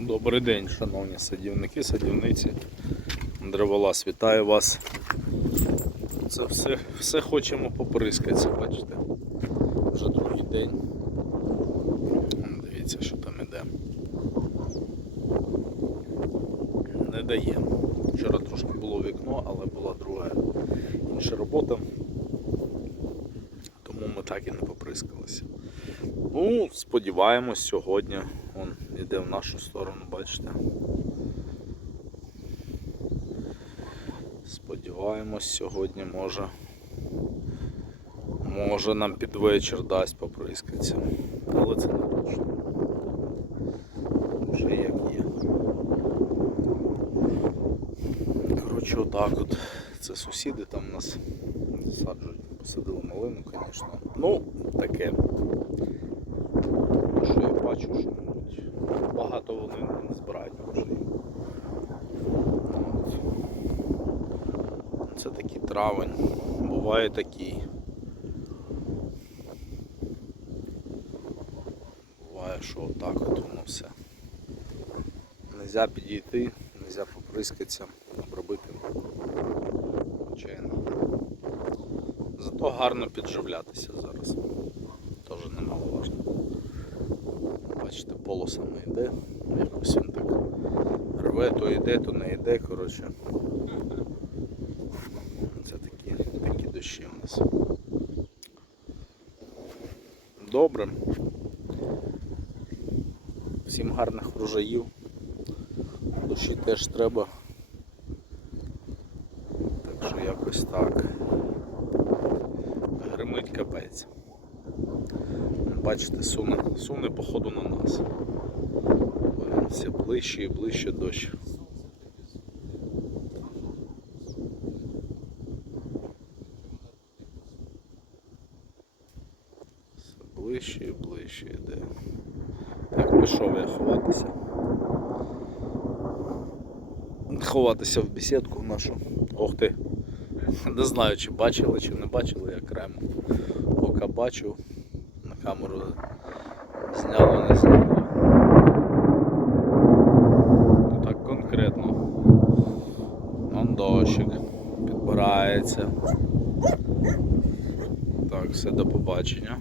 Добрий день, шановні садівники, садівниці. Древолаз, вітаю вас. Це все, все хочемо поприскатися, бачите. Вже другий день. Дивіться, що там іде. Не дає. Вчора трошки було вікно, але була друга інша робота. Так і не поприскалися. Ну, сподіваємось, сьогодні он іде в нашу сторону, бачите. Сподіваємось, сьогодні може. Може нам під вечір дасть поприскатися. Але це не точно. Вже. Коротше, отак от. Це сусіди там у нас саджують, посадили малину, звісно. Ну, таке. Що я бачу, що багато вони не збирають. От. Це такий травень. Буває такий. Буває, що отак от воно все. Нельзя підійти, нельзя поприскатися, обробити. Зато гарно підживлятися зараз. Теж немаловажно. Бачите, полосами йде. Якось він так рве, то йде, то не йде, коротше. Це такі, такі дощі у нас. Добре. Всім гарних врожаїв. Дощі теж треба. Так що якось так. Капець. Бачите, суне, суне походу на нас. Все ближче і ближче дощ. Все ближче і ближче йде. Так, пішов я ховатися. Ховатися в бесідку нашу. Ох ти. Не знаю, чи бачили, чи не бачили, я крем. Поки бачу, на камеру зняло, не зняло. Так конкретно. Вон дощик підбирається. Так, все до побачення.